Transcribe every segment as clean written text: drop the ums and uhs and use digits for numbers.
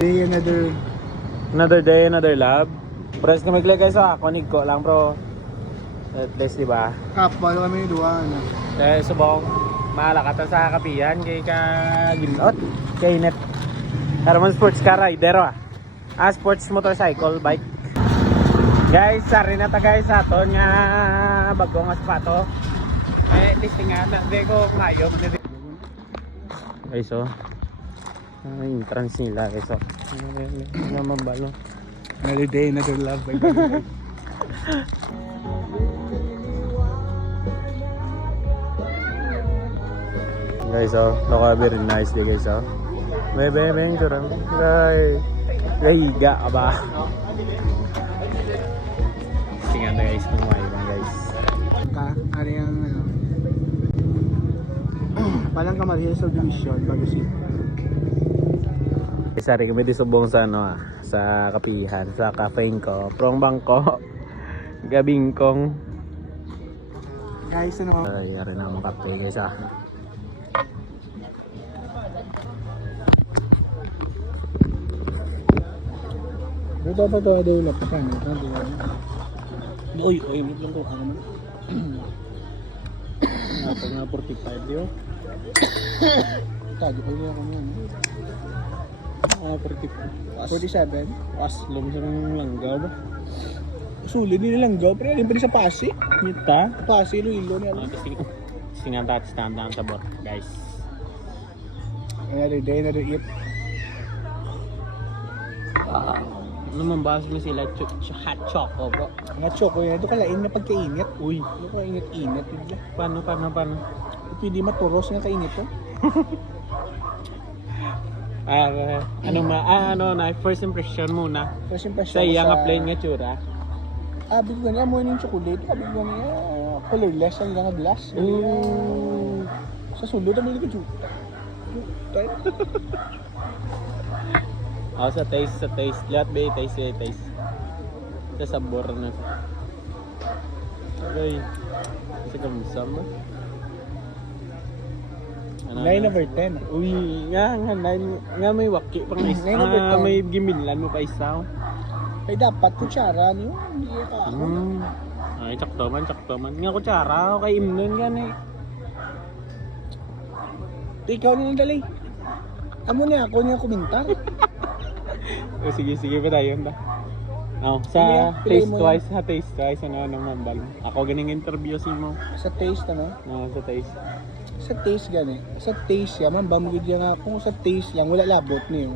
Day, Another day, another lab. Press na maglagay sa konig ko lang bro. At least diba? kapwa kami duwa na. Kaya subong malakatan sa kapihan kay ka gilot. Kay net. Karman sports car rider sports motorcycle bike. Guys, sari na ta guys aton nga bagong aspato. Listing nga na di ko ngayon. Guys yung entrance nila guys naman balo. Another day, another love. Guys look very nice day guys bebe yung kurang higa ka ba? Tingnan na guys kung may ibang guys Ano yung palang Camarines Subdivision, Baguio City. Sari kami di subong sa sa kapihan, sa cafe ko, prong bangko, gabingkong. Guys, Ay, yari na mga kape guys Ito pa ito, ada yung lapasan. Uy, may lang ko. Ano naman? Nga nga 45 yun. Tadi pa niya ako niyan. 45. 47. Paslom sa mga langgaw ba? Sulit nila langgaw, pero alin pa rin sa Pasig. Kita? Pasig, Iloilo niya. Singan tayo stand-down sa bot, guys. Another day, another eat. Ano man ba sila hot choco bro? Mga choco yan, ito kalain na pagkainit. Uy, Ito ka init-init. paano? Pwede maturos nga kainit to. First impression muna. First impression Sa iyang plain nga tsura. Bigyan nga mo yung chocolate. Bigyan nga colorless ang nga glass. Ooh. Sa sulod, ang mga juta. Sa taste. Lahat ba taste. Sa sabor na. Okay. Kasi kamusta ba? 9/10. Uy, nga may waki pang isa. 9/10. May giminlan mo pa isa. Ay dapat kutsara niyo. Hindi ka ako. Ay, sakto man. Nga kutsara, kay imnon yan eh. Ikaw na lang dali. Amo na ako niya komentar. Sige pa tayo ba? Sa taste twice, ano mambal. Ako ganing interview si mo. Sa taste ano? Sa taste. Sa taste gani. Sa taste ya, man bamugid ya nga kung sa taste lang wala labot niyo.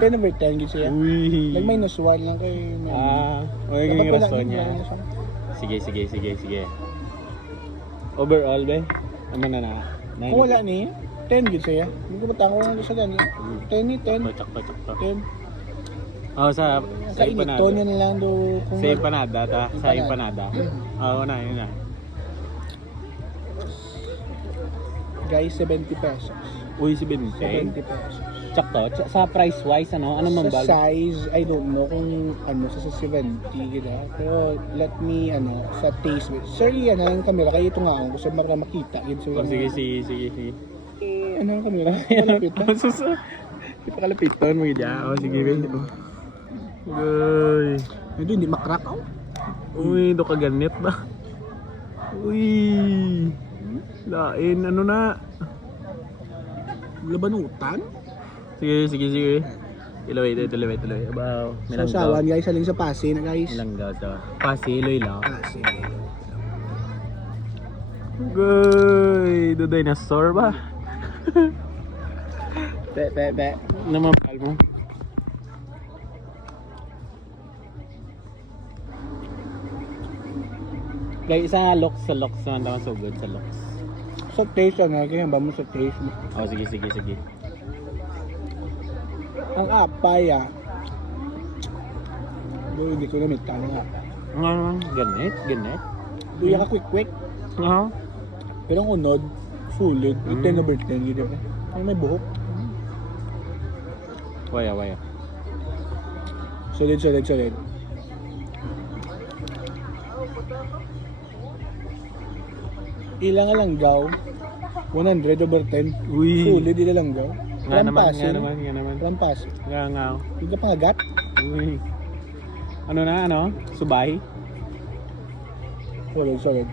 10/10 gid siya. Uy. Nag-minus 1 lang kay. Yung rason niya. Sige. Overall be, ano na? Kung wala ni 10 gid siya. Hindi ko matangko lang sa gani. 10 ni 10. Chak. 10. Sa Kainit to niya na lang do kung sa empanada sa empanada. Yun na. guys 70 pesos. Uy, 70 pesos. Sakto. Sa price wise ano Sa mambal? size, I don't know kung sa 70 gila. Pero let me sa taste with. Sir, yan ang camera kayo ito nga ako gusto makita gid so. Sige. Ang camera? Malapit na. Ipakalapitan mo gid sige be. Uy. Hindi makrakaw. Uy, do ka ganit ba? Uy. Lain ano na? Labanutan? Sige. Tuloy. Abaw. Sasawan guys, aling sa Pasig na guys. Langgaw ta. Pasiloy lang. Pasig. Goy, do dinosaur ba? Be. Namapal mo. Guys, sa locks naman naman so good sa locks. Sa taste kaya ba mo sa taste mo? Sige. Ang apay hindi ko na mitan ng apay. Ganit. Duya ka quick. Pero ang unod, fulid, 10/10 gid ba? Ay may buhok. Waya. Solid. Ilang langgaw? 100/10. Uy. Fulid ilang langgaw? Nga naman, Rampasin. nga naman, nga naman. Rampas. Nga nga. Hindi ka pangagat. Uy. Ano na, ano? Subay? Solid.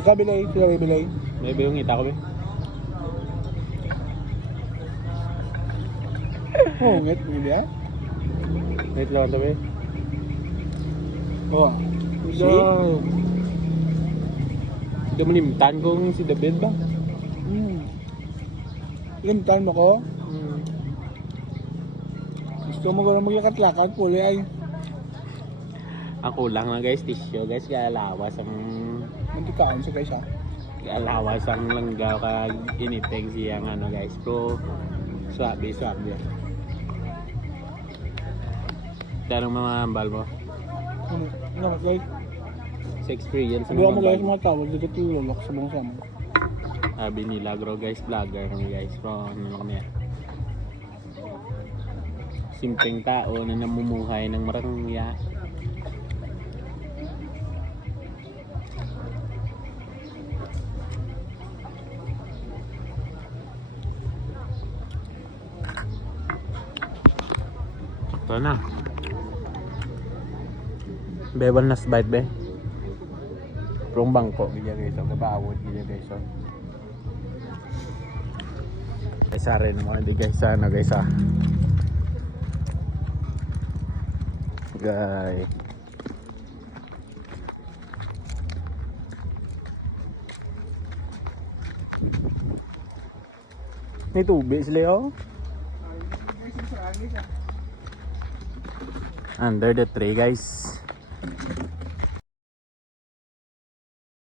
Ikaw bilay, sila bilay. May ba yung ngita ko ba? Oo, ngit, bilay ah. Wait lang ito ba? Oo. See? Hindi mo limtan kung si David ba? Limtan mo ko. Hmm. Gusto mo ko na maglakat-lakat, puli ay. Ang kulang lang guys, tissue guys, kaya lawas ang Mantikaan sa guys ha. lawas ang langgaw kag initeg siyang ano guys, pro swabe. Darong mga ambal mo Ano guys? sa experience Sabi mo guys, mga tawag dito tulolok sa bang sama. sabi nila gro guys, vlogger kami guys, pro ano kami simpleng tao na namumuhay ng marangya. Ito na. Bebal nas bite be. Prong bangko gila guys, so kabawod gila guys. So. Isa rin mo hindi guys, ano guys ah. Guys. May tubig sila oh. Under the tree guys.